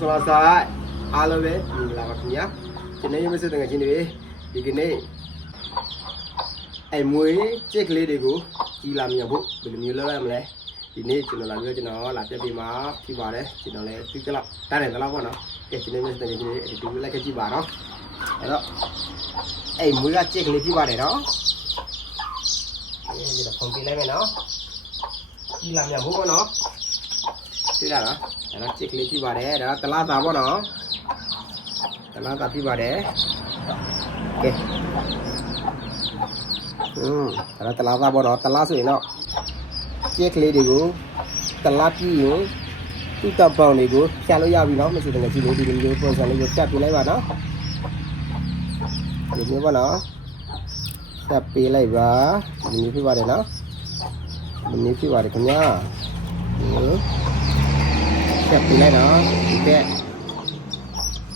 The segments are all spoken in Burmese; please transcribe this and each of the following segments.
ဆွာဆိုင်အားလုံးပဲမင်္ဂလာပါခင်ဗျာကျွန်တော်ရမစတဲ့ငချင်းတွေဒီကနေ့အမွေကြက်ကလေးတွေကိုကြီးလာမြောက်ဖို့ဘယ်လိုမျိုးလုပ်ရမလဲဒီနေ့ကျွန်တော်လာပြီးကျွန်တော်လာပြပေးမှာဖြစ်ပါတယ်ကျွန်တော်လည်းသိကြလောက်တားတယ်တော့ပေါ့နော်ကဲကျွန်တော်ရမစတဲ့ငချင်းတွေဒီလိုလိုက်ကြည့်ပါနော်အဲ့တော့အဲ့မွေကကြက်ကလေးပြပါတယ်နော်ဒီတော့ဖုန်းပြလိုက်မယ်နော်ကြီးလာမြောက်ဖို့ပေါ့နော် သိလားနော်အဲ့တော့ကြက်ကလေးပြပါတယ်ဒါတလားတာပေါ့နော်တလားတာပြပါတယ်ကဲอืมဒါတလားတာပေါ့နော်တလားဆိုရင်တော့ကြက်ကလေးတွေကိုတလားပြည့်ရင်သူ့တပ်ပေါင်တွေကိုရှာလို့ရပြီနော်မရှိတဲ့ငါကြည့်လို့ဒီလိုမျိုးပုံစံလေးကိုဖြတ်ပြလိုက်ပါနော်ဒီမျိုးပေါ့နော်ဖြတ်ပေးလိုက်ပါဒီမျိုးဖြစ်ပါတယ်နော်ဒီမျိုးဖြစ်ပါတယ်ခင်ဗျာဟင်း ဖြတ်ပေးလိုက်တော့ဒီဘက်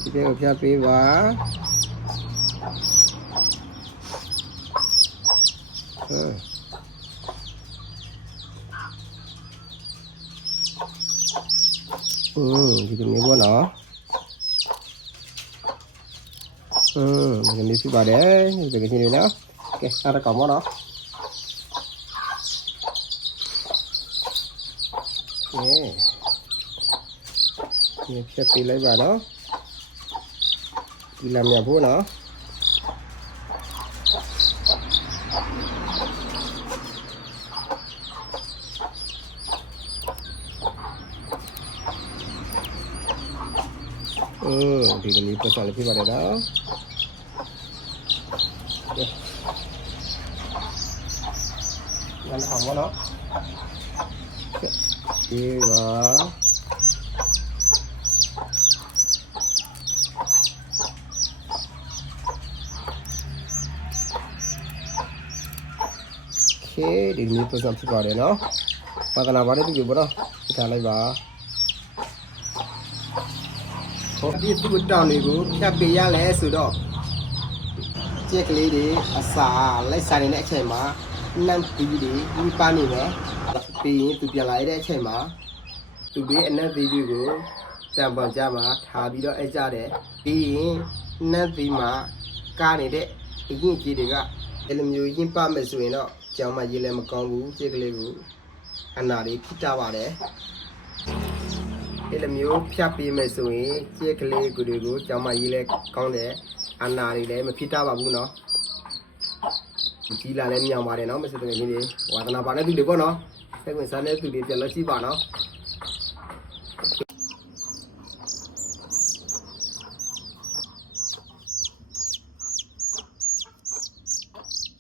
ဒီဘက်ကိုဖြတ်ပေးပါဟမ်อืมဒီလိုမျိုးပေါ့နော်อืมဒီလိုမျိုးဖြစ်ပါတယ်ဒီကချင်းလေးနော်ကဲအားရကောင်ပေါ့နော်ကဲ ဒီဖြတ်ပေးလိုက်ပါတော့ဒီလာမြတ်ဖို့နော်อืมဒီလိုမျိုးပတ်စံလေးပြပါတယ်နော်ကဲရန်အောင်မနော်ကဲဒီပါ โอเค ဒီမျိုးပုံစံဖြစ်ပါတယ်နော်။ပါကနာပါတယ်ဒီလိုပေါ့နော်။ထားလိုက်ပါ။ဟောဒီသူ့တောင်းလေးကိုဖြတ်ပေးရလဲဆိုတော့ကြက်ကလေးတွေအစာလိုက်စားနေတဲ့အချိန်မှာနမ်ပီးတွေဒီပါနေမယ်။ပြီးရင်သူပြန်လာတဲ့အချိန်မှာသူဘေးအနက်သေးတွေကိုတံပံကြမှာထားပြီးတော့အဲကြတယ်။ပြီးရင်နတ်သေးမှာကားနေတဲ့အရင်ကြီးတွေကအဲ့လိုမျိုးရင်ပမယ်ဆိုရင်တော့ ကြောင်မရေးလည်းမကောင်းဘူးကြည့်ကလေးကိုအနာလေးဖြစ်တာပါတယ်ဒီလိုမျိုးဖြတ်ပေးမယ်ဆိုရင်ကြည့်ကလေးကိုတွေကိုကြောင်မရေးလည်းကောင်းတယ်အနာလေးလည်းမဖြစ်တာပါဘူးနော်ကြီးလာလည်းမြောင်ပါတယ်နော်မစစ်တဲ့ကြီးတွေဝါသနာပါတဲ့သူတွေပေါ့နော်စိတ်ဝင်စားတဲ့သူတွေပြန်လက်ရှိပါနော်